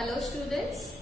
Hello students.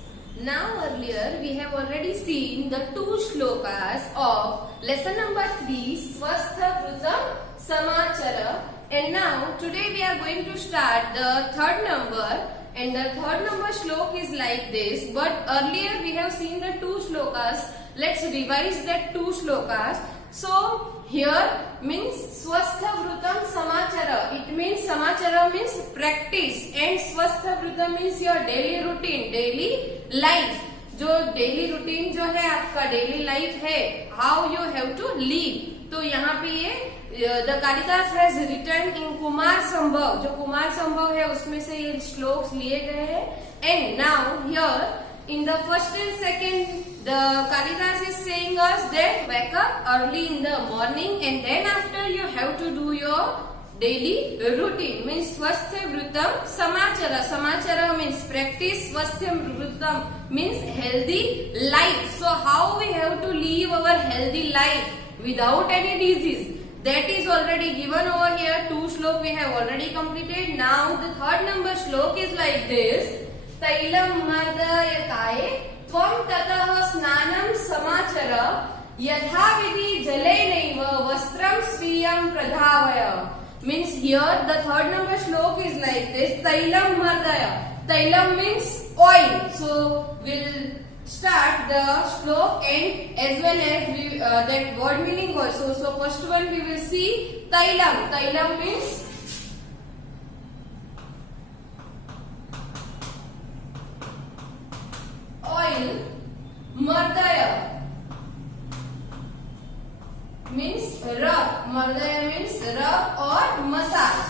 Now earlier we have already seen the two shlokas of lesson number 3 Swastha Vrutam Samachara, and now today we are going to start the third number, and the third number shlok is like this. But earlier we have seen the two shlokas. Let's revise that two shlokas. So here means Swastha Vrutam Samachara. It means Samachara means practice, and Swastha Vrutam means your daily routine, daily life. जो daily routine जो है आपका daily life है, how you have to live. तो यहाँ पे ये the Kalidas has written in Kumar Sambhav. जो कुमार संभव है उसमें से ये श्लोक लिए गए हैं. And now here in the first and second, the Kalidas is saying us that wake up early in the morning, and then after you have to do your daily routine. Means Swastha Vrutam Samachara. Samachara means practice. Swastha Vrutam means healthy life. So how we have to live our healthy life without any disease? That is already given over here. Two shlok we have already completed. Now the third number shlok is like this. तैलम मर्दयकाये त्वं ततः स्नानं समाचर यथाविधि जलेनैव वस्त्रं स्वीयं प्रधावय. Means here the third number shlok is like this. Tailam mardaya. Tailam means oil. So we'll start the shlok and as well as we, that word meaning also. So first one we will see tailam. Tailam means oil. Mardaya means rub. Mardaya means rub or massage.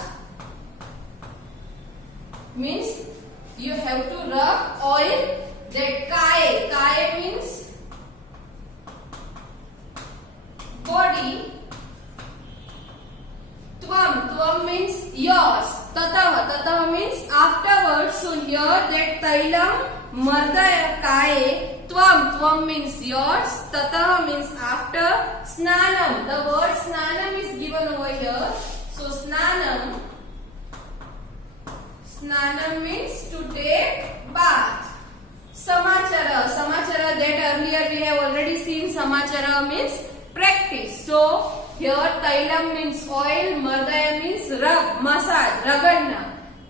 Means you have to rub oil. That kaye. Kaye means body. Tvam. Tvam means yours. Tatah. Tatah means afterwards. So here that tailam mardaya kaye. Tvam. Tvam means yours. Tatah means after. Snanam. The word snanam is given over here. So snanam. Snanam means to take bath. Samachara. Samachara, that earlier we have already seen. Samachara means practice. So here tailam means oil. Mardaya means rub, massage, ragadna.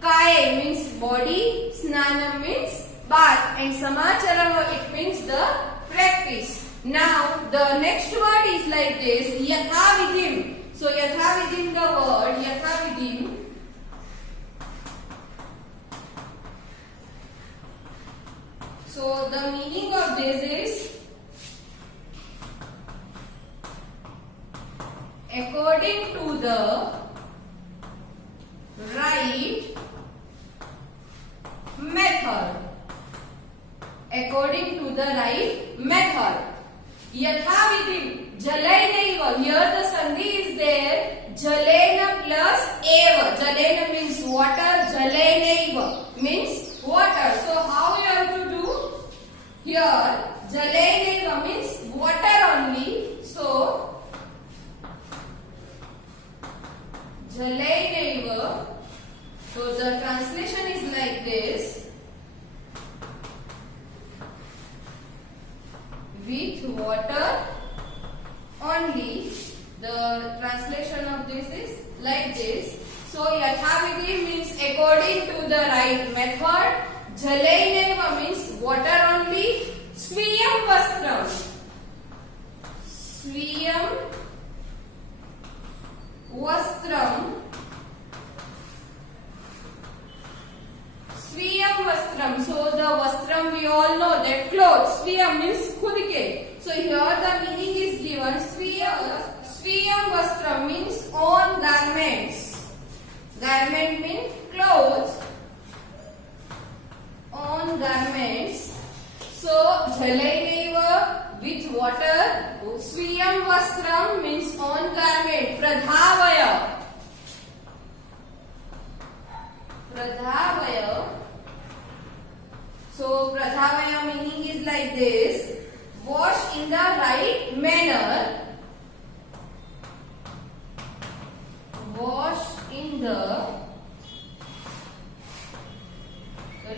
Kaye means body. Snanam means bath, and samachara it means the practice. Now the next word is like this. Yathavidhim. So yathavidhim, the word yathavidhim so the meaning of this is according to the right method. According to the right method. Yathavidhim. Jalainaiva. Here the sandhi is there. Jalena plus eva. Jalena means water. Jalainaiva means water. So how you have to do? Here Jalainaiva means water only. So Jalainaiva. So the translation is like this. With water only. The translation of this is like this. So yathavidhi means according to the right method. Jalainaiva means water only. Swiyam vastram. Swiyam vastram. Swiyam vastram. So the vastram we all know that clothes. Swiyam means khud ke. So here the meaning is given. Swiyam vastram means own garments. Garment means clothes. Own garments. So jalainaiva with water. Swiyam vastram means own garment. Pradhavaya. Pradhavaya. So pradhavaya meaning is like this. Wash in the right manner. Wash in the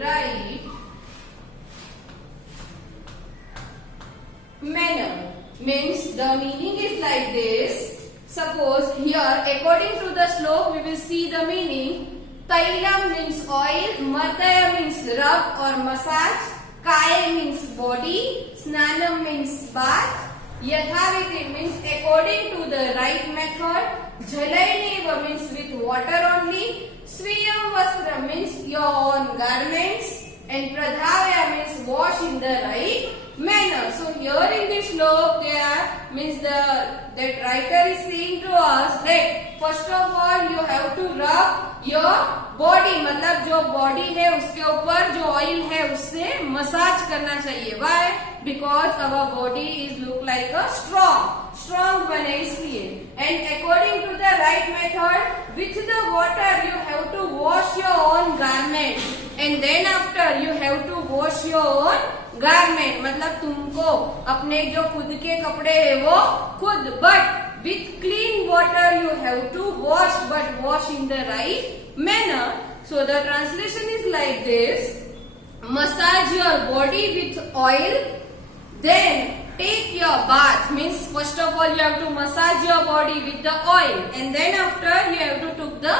right means the meaning is like this. Suppose here, according to the slope, we will see the meaning. Tailam means oil, Mardaya means rub or massage, Kaya means body, Snanam means bath, Yathaviti means according to the right method, Jalaineva means with water only, Swiyam Vastra means your own garments, and Pradhavya means wash in the right manner. So here in this slok there means that writer is saying to us that first of all you have to rub your body, मतलब जो body है उसके ऊपर जो oil है उससे massage करना चाहिए. Why? Because our body is look like a strong बने इसलिए. And according to the right method, with the water you have to wash your own garment, and then after you have to wash your own garment. मतलब तुमको अपने जो खुद के कपड़े है वो खुद, but with clean water you have to wash, but wash in the right manner. So the translation is like this: massage your body with oil, then take your bath. Means first of all you have to massage your body with the oil, and then after you have to take the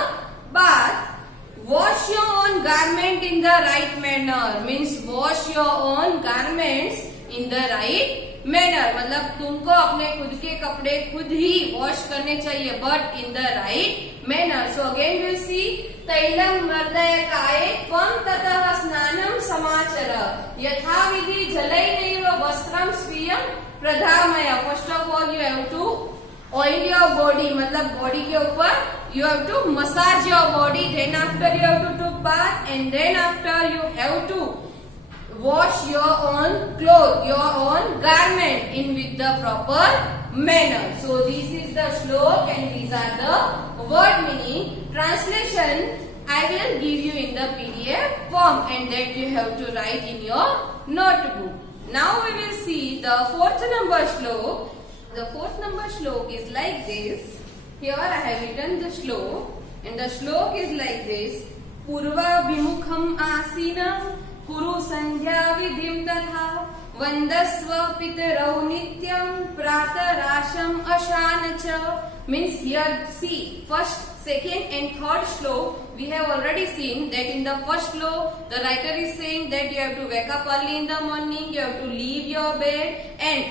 bath. Wash your own garment in the right manner. Means wash your own garments in the right manner. मतलब तुमको अपने खुद के कपड़े खुद ही wash करने चाहिए, but in the right manner. So again we'll see तैलम मर्दय काये त्वं ततः स्नानं समाचर यथाविधि जलैनैव वस्त्रं स्वीयं प्रधामय. First of all you have to oil your body, मतलब बॉडी के ऊपर you have to massage your body, then after you have to take bath, and then after you have to wash your own clothes, your own garment in with the proper manner. So this is the slok and these are the word meaning. Translation I will give you in the PDF form, and that you have to write in your notebook. Now we will see the fourth number slok. The fourth number slok is like this. Here I have written the slok, and the slok is like this: Purva Bhimukham Asinam Kuru Sandhya Vidhim Tatha Vandasva Pitarau Nityam Pratarasham Ashanacha. Means here see, first, second and third slok we have already seen that in the first slok the writer is saying that you have to wake up early in the morning, you have to leave your bed and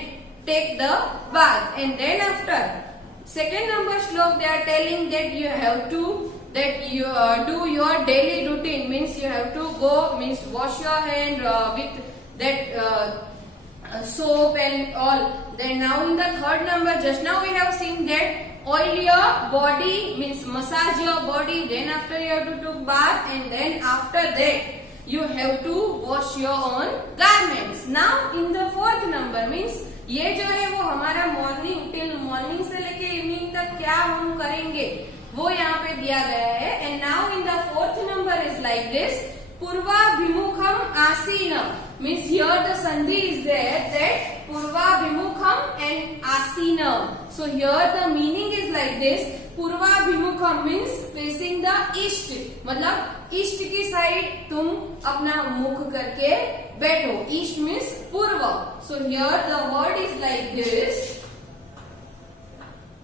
take the bath, and then after second number slok they are telling that you have to do your daily routine. Means you have to go, means wash your hand with that soap and all. Then now in the third number, just now we have seen that oil your body, means massage your body, then after you have to take bath, and then after that you have to wash your own garments. Now in the fourth number means ये जो है वो हमारा morning से लेके evening तक क्या हम करेंगे वो यहाँ पे दिया गया है. And now in the fourth number is like this: पूर्वाभिमुखम आसीनम. Means here the sandhi is there that पूर्वाभिमुखम एंड आसीनम. So here the meaning is like this: पूर्वाभिमुखम मीन्स फेसिंग द ईस्ट, मतलब ईस्ट की साइड तुम अपना मुख करके बैठो. East means purva. So here the word is like this: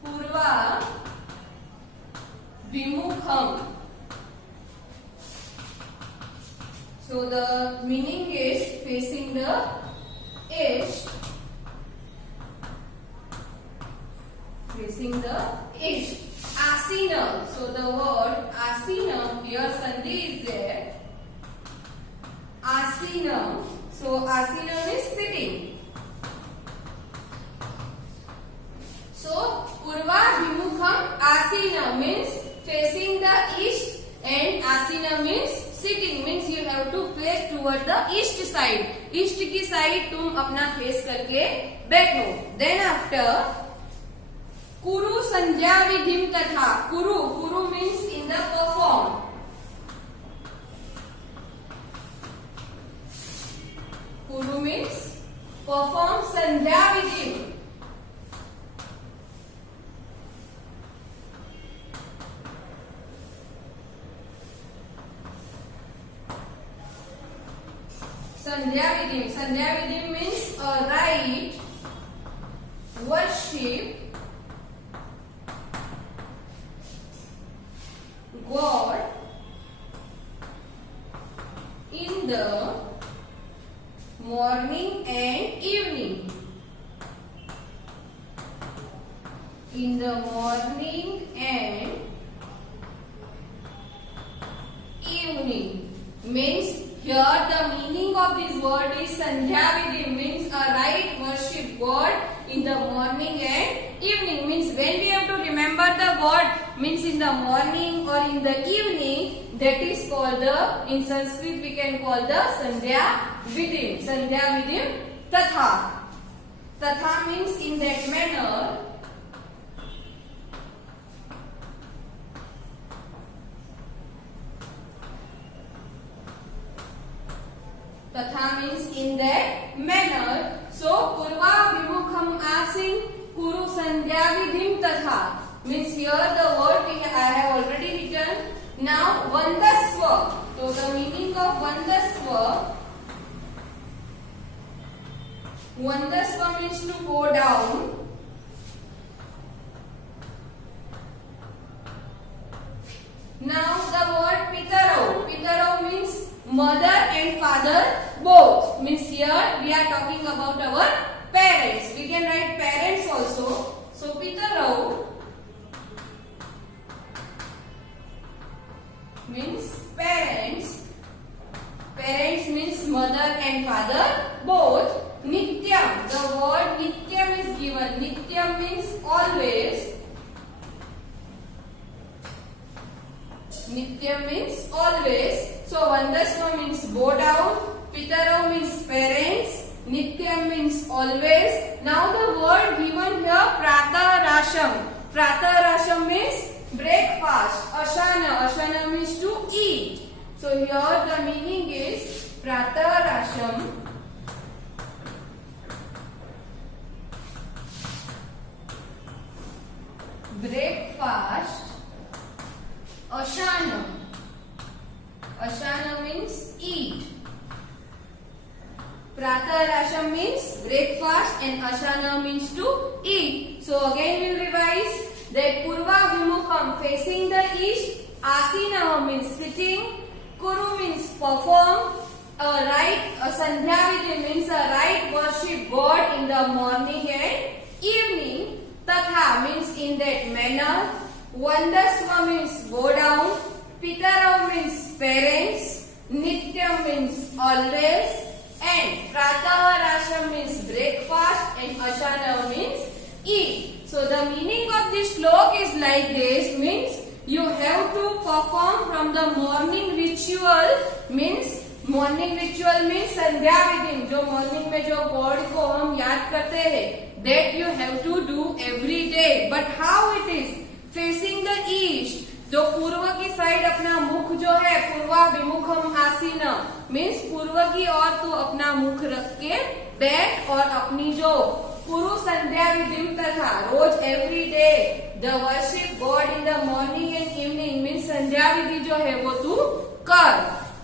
Purva Vimukham. So the meaning is facing the east. Facing the east. Asinam. So the word asinam, here sandhi is there. Asinam. So asinam is sitting. So Purva Vimukham Asina means facing the east, and Asina means sitting. Means you have to face toward the east side. East की side तुम अपना face करके बैठो. Then after Kuru Sandhya Vidhim Tatha. Kuru means in the perform. Kuru means perform Sandhya Vidhim. Sandhya Vidhim means a right worship God in the morning and evening. In the morning and evening means here the meaning of this word is Sandhya Vidhi, means a right worship God in the morning and evening. Means when we have to remember the God, means in the morning or in the evening, that is called the, in Sanskrit we can call the Sandhya Vidhi. Sandhya Vidhi Tatha. Tatha means in that manner. Tatha means in that manner. So Purva Vimukham Asin Kuru Sandhya Vidhim Tatha means here the word I have already written. Now Vandasva. So the meaning of Vandasva. Vandasva means to go down. Now the word Pitaro. Pitaro means mother and father both. Means here we are talking about our parents. We can write parents also. So Pitaro means parents. Parents means mother and father both. Nityam. The word Nityam is given. Nityam means always. Nityam means always. So Vandasva means bow down. Pitaro means parents. Nityam means always. Now the word given here Pratarasham. Pratarasham means breakfast. Ashana. Ashana means to eat. So here the meaning is Pratarasham. Breakfast. Ashana. Ashana means eat. Pratarasham means breakfast and Ashana means to eat. So again we will revise that Purva Vimukham facing the east. Asina means sitting. Kuru means perform. A Sandhya Vidhi means a right worship God in the morning and evening. Tatha means in that manner. Vandasva means go down. Pitaro means parents. Nityam means always. And Pratarasham means breakfast and Ashana means eat. So the meaning of this slok is like this, means you have to perform from the morning ritual. Means morning ritual means Sandhya Vidhi, जो morning में जो God को हम याद करते हैं, that you have to do every day. But how it is? Facing the east. जो पूर्व की साइड अपना मुख जो है पूर्वा विमुखम आसीना मीन्स पूर्व की ओर तू अपना मुख रख के बैठ और अपनी जो पुरु संध्या विधि तथा रोज every day the worship god in the morning and evening means संध्या विधि जो है वो तू कर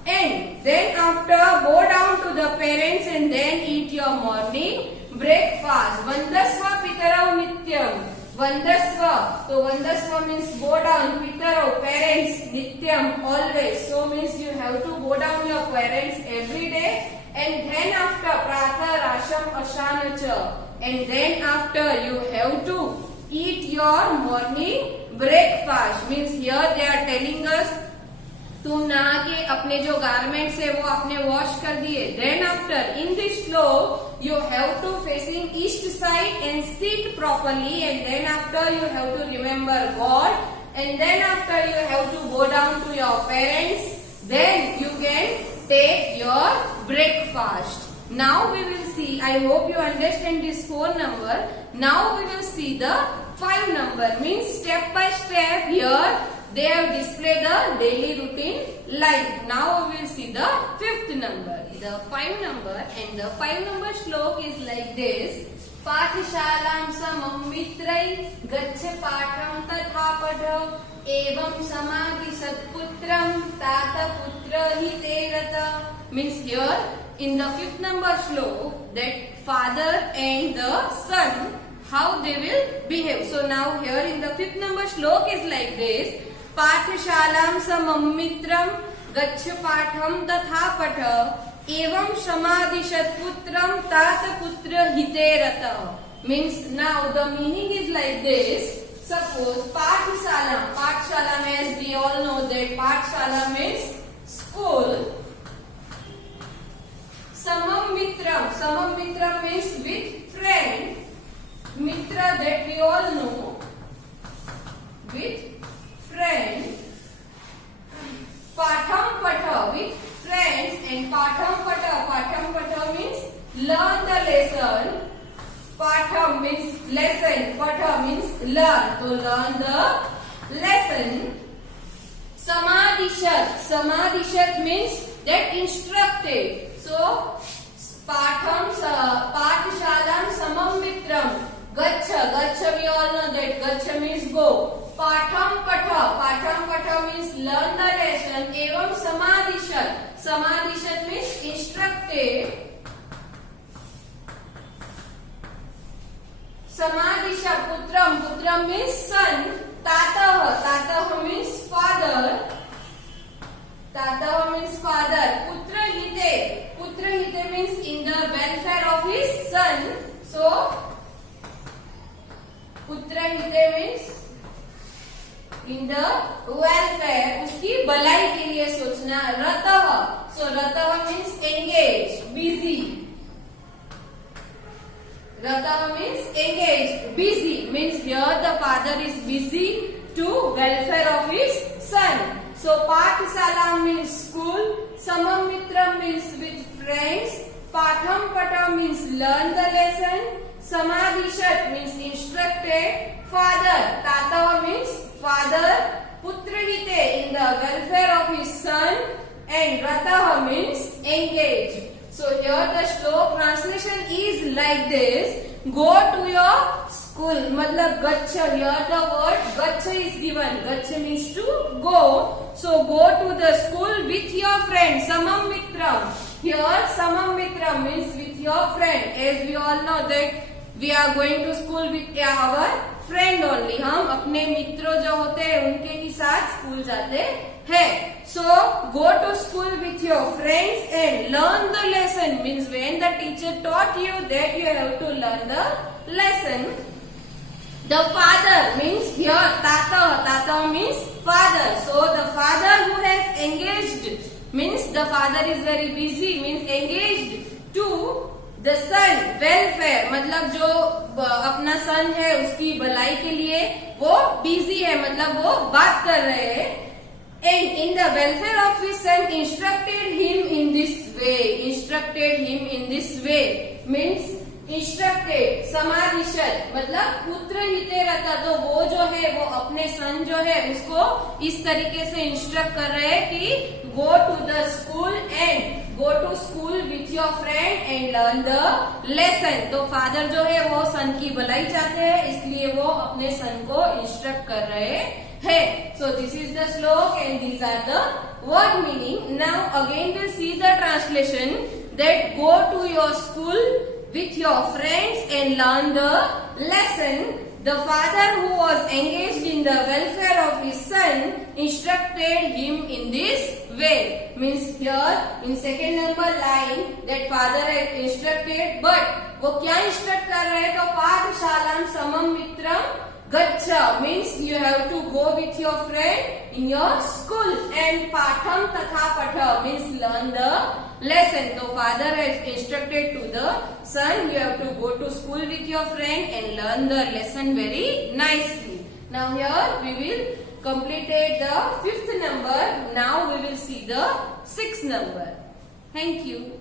and then after go down to the parents and then eat your morning breakfast वंदस्व पितरौ नित्यम Vandasva. So Vandasva means go down. Pitaro, parents. Nityam, always. So means you have to go down your parents every day. And then after Pratarasham Ashanacha. And then after you have to eat your morning breakfast. Means here they are telling us तुम नहा के अपने जो garments है वो आपने wash कर दिए. देन आफ्टर इन दिस श्लोक you have to facing east side and sit properly, and then after you have to remember God, and then after you have to go down to your parents, then you can take your breakfast. Now we will see, I hope you understand this 4 number. Now we will see the 5 number, means step by step here they have displayed the daily routine life. Now we will see the 5th number, the 5 number, and the 5 number slok is like this. पाठशालां समं मित्रै गच्छ पाठं तथा पठ एवं समाधि सत्पुत्रं तात पुत्र हिते रत. Means here in the 5th number slok that father and the son how they will behave. So now here in the 5th number shlok is like this. पाठशालां समं मित्रं गच्छ पाठं तथा पठ एवं समादिशत पुत्रं तात पुत्र हिते रतः. Means now the meaning is like this. Suppose Pathshala means we all know that Pathshala means school. Samam Mitram means with friend. Mitra that we all know, with friend. Patham Patha with friends, and Patham Patha means learn the lesson. Patham means lesson, Patha means learn. So learn the lesson. Samadishat means that instructed. So Pathshalam samam mitram. Gaccha we all know that gaccha means go. Patham Patha means learn the lesson. Evam Samadishat means instructed. Samadisha Putram means son. Tatah means father. Putra hite means in the welfare of his son. So Putra hite means in the welfare, उसकी भलाई के लिए सोचना. Ratah, so ratah means engage, busy. Ratah means engage, busy means here the father is busy to welfare of his son. So Pathshala means school, Samam Mitram means with friends, Patham Patha means learn the lesson, Samadishat means instructed, father, Tata means father, Putra hite in the welfare of his son, and Ratah means engage. So here the shlok translation is like this. Go to your school. Matlab gaccha. Here the word gaccha is given. Gaccha means to go. So go to the school with your friend. Samam mitram. Here samam mitram means with your friend. As we all know that we are going to school with our friend only. हम अपने मित्रों जो होते हैं उनके ही साथ school जाते हैं. So go to school with your friends and learn the lesson. Means when the teacher taught you that you have to learn the lesson. The father means here Tata means father. So the father who has engaged means the father is very busy means engaged to the son welfare. मतलब जो अपना son है उसकी भलाई के लिए वो busy है, मतलब वो बात कर रहे हैं. And in the welfare of his son instructed him in this way means instructed. Samadishat मतलब पुत्र हिते रता. तो वो जो है वो अपने son जो है उसको इस तरीके से instruct कर रहे हैं कि go to the school and go to school with your friend and learn the lesson. तो father जो है वो son की भलाई चाहते हैं, इसलिए वो अपने son को instruct कर रहे हैं. So this is the slok and these are the word meaning. Now again we'll see the translation that go to your school with your friends and learn the lesson. The father who was engaged in the welfare of his son instructed him in this way. Means here in second number line that father had instructed, but वो क्या instruct कर रहे हैं? तो पाठशालां समम मित्रम Gaccha means you have to go with your friend in your school, and Patham Tatha Patha means learn the lesson. So father has instructed to the son, you have to go to school with your friend and learn the lesson very nicely. Now here we will complete the 5th number. Now we will see the 6th number. Thank you.